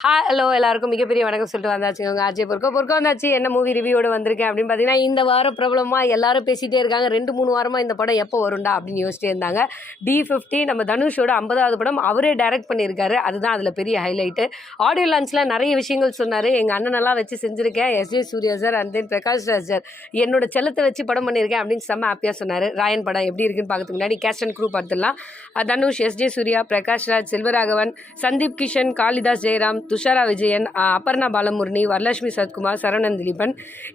Hello எல்லாருக்கும் மிகப்பெரிய வணக்கம் சொல்லிட்டு வந்தாச்சுங்க உங்கள் ஆர்ஜே பொறுக்க வந்தாச்சு. என்ன மூவி ரிவ்யூவோட வந்திருக்கேன் அப்படின்னு பார்த்தீங்கன்னா, இந்த வாரம் பிரபலமாக எல்லாரும் பேசிகிட்டே இருக்காங்க. 2-3 வாரமாக இந்த படம் எப்போ வரும்டா அப்படின்னு யோசிச்சிட்டே இருந்தாங்க. D50 நம்ம தனுஷோட 50வது படம் அவரே டைரக்ட் பண்ணியிருக்காரு. அதுதான் அதில் பெரிய ஹைலைட்டு. ஆடியோ லான்ச்சில் நிறைய விஷயங்கள் சொன்னார். எங்கள் அண்ணனெல்லாம் வச்சு செஞ்சுருக்கேன், S J Suryah sir and then Prakash Raj sir என்னோட செல்லத்தை வச்சு படம் பண்ணியிருக்கேன் அப்படின்னு செம்ம ஹாப்பியாக சொன்னார். ராயன் படம் எப்படி இருக்குன்னு பார்க்கறதுக்கு முன்னாடி கேஸ்ட் அண்ட் க்ரூ பார்த்துடலாம். தனுஷ், எஸ்ஜே சூர்யா, பிரகாஷ் ராஜ், செல்வராகவன், சந்தீப் கிஷன், காளிதாஸ் ஜெயராம், துஷாரா விஜயன், அபர்ணா பாலமுரளி, வரலட்சுமி சத்குமார், சரவணன் திலீபன்.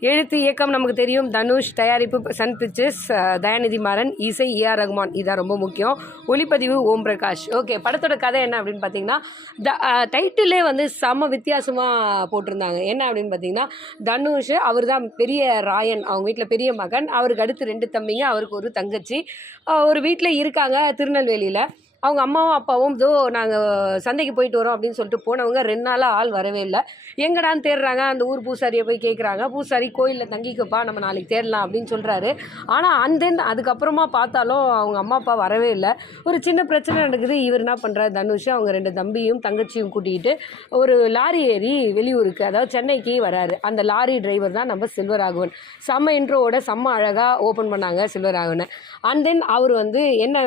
எழுத்து இயக்கம் நமக்கு தெரியும் தனுஷ், தயாரிப்பு சன் பிக்சர்ஸ், தயாநிதி மாறன், இசை AR ரகுமான், இதான் ரொம்ப முக்கியம். ஒளிப்பதிவு ஓம் பிரகாஷ். ஓகே, படத்தோட கதை என்ன அப்படின்னு பார்த்தீங்கன்னா, டைட்டிலே வந்து செம வித்தியாசமாக போட்டிருந்தாங்க. என்ன அப்படின்னு பார்த்தீங்கன்னா, தனுஷ் அவர் தான் பெரிய ராயன், அவங்க வீட்டில் பெரிய மகன், அவருக்கு அடுத்து 2 தம்பிங்க, அவருக்கு ஒரு தங்கச்சி. ஒரு வீட்டில் இருக்காங்க திருநெல்வேலியில். அவங்க அம்மாவும் அப்பாவும் நாங்கள் சந்தைக்கு போயிட்டு வரோம் அப்படின்னு சொல்லிட்டு போனவங்க 2 நாளாக ஆள் வரவே இல்லை. எங்கடான்னு தேடுறாங்க. அந்த ஊர் பூசாரியை போய் கேட்குறாங்க. பூசாரி கோயிலில் தங்கிக்கப்பா, நம்ம நாளைக்கு தேடலாம் அப்படின்னு சொல்கிறாரு. ஆனால் அதுக்கப்புறமா பார்த்தாலும் அவங்க அம்மா அப்பா வரவே இல்லை. ஒரு சின்ன பிரச்சனை நடக்குது. இவர் என்ன பண்ணுறாரு, தனுஷ் அவங்க 2 தம்பியும் தங்கச்சியும் கூட்டிகிட்டு ஒரு லாரி ஏறி வெளியூருக்கு, அதாவது சென்னைக்கு வராரு. அந்த லாரி டிரைவர் தான் நம்ம செல்வராகவன். செம்ம இன்ட்ரோவோட செம்ம அழகாக ஓப்பன் பண்ணாங்க செல்வராகவனை. அண்ட் தென் அவர் வந்து என்ன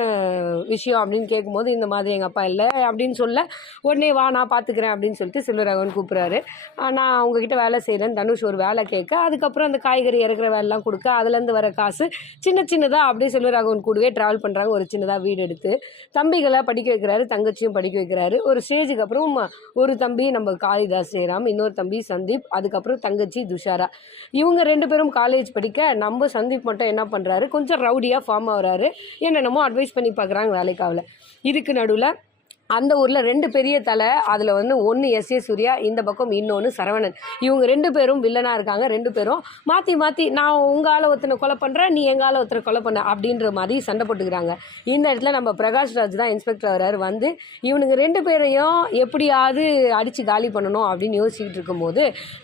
விஷயம் அப்படின்னு போது இந்த மாதிரி எங்கள் அப்பா இல்லை அப்படின்னு சொல்ல, உடனே வா நான் பார்த்துக்கிறேன் அப்படின்னு சொல்லிட்டு செல்வராகவன் கூப்பிட்றாரு. நான் அவங்கக்கிட்ட வேலை செய்கிறேன் தனுஷ் ஒரு வேலை கேட்க, அதுக்கப்புறம் அந்த காய்கறி இறக்குற வேலைலாம் கொடுக்க, அதுலேருந்து வர காசு சின்னதாக அப்படியே செல்வராகவன் கூடவே ட்ராவல் பண்ணுறாங்க. ஒரு சின்னதாக வீடு எடுத்து தம்பிகளை படிக்க வைக்கிறாரு, தங்கச்சியும் படிக்க வைக்கிறாரு. ஒரு ஸ்டேஜுக்கு அப்புறம் ஒரு தம்பி நம்ம காளிதாஸ் ஜெயராம், இன்னொரு தம்பி சந்தீப், அதுக்கப்புறம் தங்கச்சி துஷாரா. இவங்க 2 பேரும் காலேஜ் படிக்க, நம்ம சந்தீப் மட்டும் என்ன பண்ணுறாரு, கொஞ்சம் ரவுடியாக ஃபார்ம் ஆகிறாரு. என்னென்னமோ அட்வைஸ் பண்ணி பார்க்குறாங்க, வேலைக்காகல. இதுக்கு நடுவில் அந்த ஊரில் 2 பெரிய தலை, அதில் வந்து ஒன்று எஸ்ஏ சூர்யா, இந்த பக்கம் இன்னொன்று சரவணன். இவங்க 2 பேரும் வில்லனாக இருக்காங்க. 2 பேரும் மாற்றி நான் உங்கள் ஆளை ஒருத்தனை கொலை பண்ணுறேன், நீ எங்கள் ஆளை ஒருத்தனை கொலை பண்ண அப்படின்ற மாதிரி சண்டை போட்டுக்கிறாங்க. இந்த இடத்துல நம்ம பிரகாஷ் ராஜ் தான் இன்ஸ்பெக்டர் வர்றாரு. வந்து இவனுங்க 2 பேரையும் எப்படியாவது அடித்து காலி பண்ணணும் அப்படின்னு யோசிச்சுக்கிட்டு இருக்கும்போது,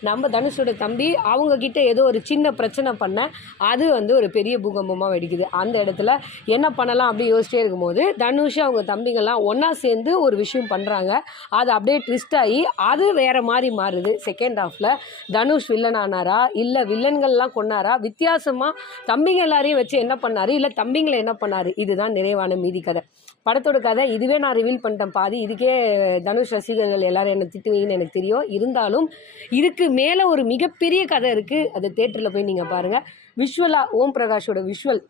நம்ம தனுஷோட தம்பி அவங்கக்கிட்ட ஏதோ ஒரு சின்ன பிரச்சனை பண்ண, அது வந்து ஒரு பெரிய பூகம்பமாக வெடிக்குது. அந்த இடத்துல என்ன பண்ணலாம் அப்படி யோசிச்சிட்டே இருக்கும்போது, தனுஷ் அவங்க தம்பிங்கள்லாம் ஒன்றா சேர்ந்து ஒரு விஷயம் பண்ணுறாங்க. அது அப்படியே ட்விஸ்ட் ஆகி அது வேறு மாதிரி மாறுது. செகண்ட் ஹாஃபில் தனுஷ் வில்லன் ஆனாரா, இல்லை வில்லன்கள்லாம் கொண்டாரா, வித்தியாசமாக தம்பிங்க எல்லாரையும் வச்சு என்ன பண்ணார், இல்லை தம்பிங்களை என்ன பண்ணார், இதுதான் நிறைவான மீதி கதை. படத்தோட கதை இதுவே நான் ரிவீல் பண்ணிட்டேன் பாதி. இதுக்கே தனுஷ் ரசிகர்கள் எல்லோரும் என்னை திட்டுவீங்கன்னு எனக்கு தெரியும். இருந்தாலும் இதுக்கு மேலே ஒரு மிகப்பெரிய கதை இருக்குது. அது தேட்டரில் போய் நீங்கள் பாருங்கள். விஷுவலாக ஓம் பிரகாஷோட விஷுவல்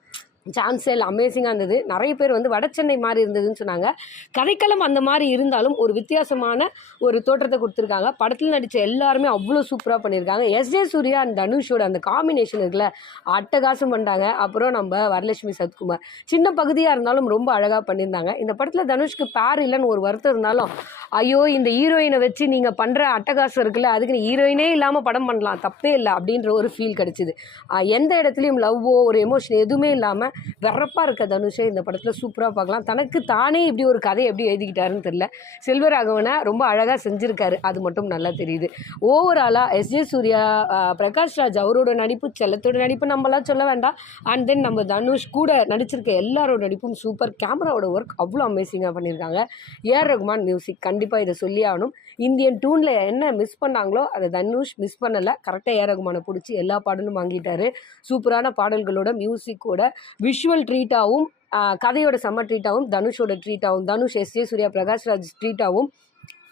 சான்ஸே இல்லை, அமேசிங்காக இருந்தது. நிறைய பேர் வந்து வட சென்னை மாதிரி இருந்ததுன்னு சொன்னாங்க. கதைக்களம் அந்த மாதிரி இருந்தாலும் ஒரு வித்தியாசமான ஒரு தோற்றத்தை கொடுத்துருக்காங்க. படத்தில் நடித்த எல்லாருமே அவ்வளோ சூப்பராக பண்ணியிருக்காங்க. எஸ்ஜே சூர்யா அண்ட் தனுஷோட அந்த காம்பினேஷன் இருக்குல்ல, அட்டகாசம் பண்ணிட்டாங்க. அப்புறம் நம்ம வரலட்சுமி சத்குமார் சின்ன பகுதியாக இருந்தாலும் ரொம்ப அழகாக பண்ணியிருந்தாங்க. இந்த படத்தில் தனுஷ்க்கு பேர் இல்லைன்னு ஒரு வருத்தம் இருந்தாலும், ஐயோ இந்த ஹீரோயினை வச்சு நீங்கள் பண்ணுற அட்டகாசம் இருக்குல்ல, அதுக்கு நீ ஹீரோயினே இல்லாமல் படம் பண்ணலாம், தப்பே இல்லை அப்படின்ற ஒரு ஃபீல் கிடச்சிது. எந்த இடத்துலையும் லவ்வோ ஒரு எமோஷன் எதுவுமே இல்லாமல் வெறப்பாக இருக்க தனுஷை இந்த படத்தில் சூப்பராக பார்க்கலாம். தனக்கு தானே இப்படி ஒரு கதையை எப்படி எழுதிக்கிட்டாருன்னு தெரியல. செல்வராகவனை ரொம்ப அழகாக செஞ்சுருக்காரு, அது மட்டும் நல்லா தெரியுது. ஓவராலாக எஸ்ஜே சூர்யா, பிரகாஷ் ராஜ் அவரோட நடிப்பு, செல்லத்தோட நடிப்பு நம்மளாம் சொல்ல வேண்டாம். அண்ட் தென் நம்ம தனுஷ் கூட நடிச்சிருக்க எல்லாரோட நடிப்பும் சூப்பர். கேமராவோட ஒர்க் அவ்வளோ அமேசிங்காக பண்ணியிருக்காங்க. AR ரகுமான் மியூசிக், கண்டிப்பாக இதை சொல்லி ஆகணும். இந்தியன் டூனில் என்ன மிஸ் பண்ணாங்களோ அதை தனுஷ் மிஸ் பண்ணலை. கரெக்டாக AR ரகுமானை பிடிச்சி எல்லா பாடலும் வாங்கிட்டாரு. சூப்பரான பாடல்களோட மியூசிக்கோட விஷுவல் ட்ரீட்டாகவும், கதையோட செம்ம ட்ரீட்டாகவும், தனுஷோட ட்ரீட்டாகவும், தனுஷ் எஸ்ஜே சூர்யா பிரகாஷ் ராஜ் ட்ரீட்டாகவும்,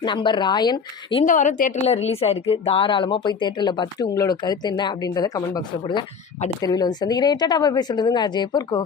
நம்ம ராயன் இந்த வாரம் தேட்டரில் ரிலீஸ் ஆகிருக்கு. தாராளமாக போய் தேட்டரில் பார்த்துட்டு உங்களோட கருத்து என்ன அப்படின்றத கமெண்ட் பாக்ஸில் போடுங்க. அடுத்த தெருவில் வந்து சந்திக்கிறேன். டாடா பை பை சொல்லுதுங்க அஜய் பொறுக்கோ.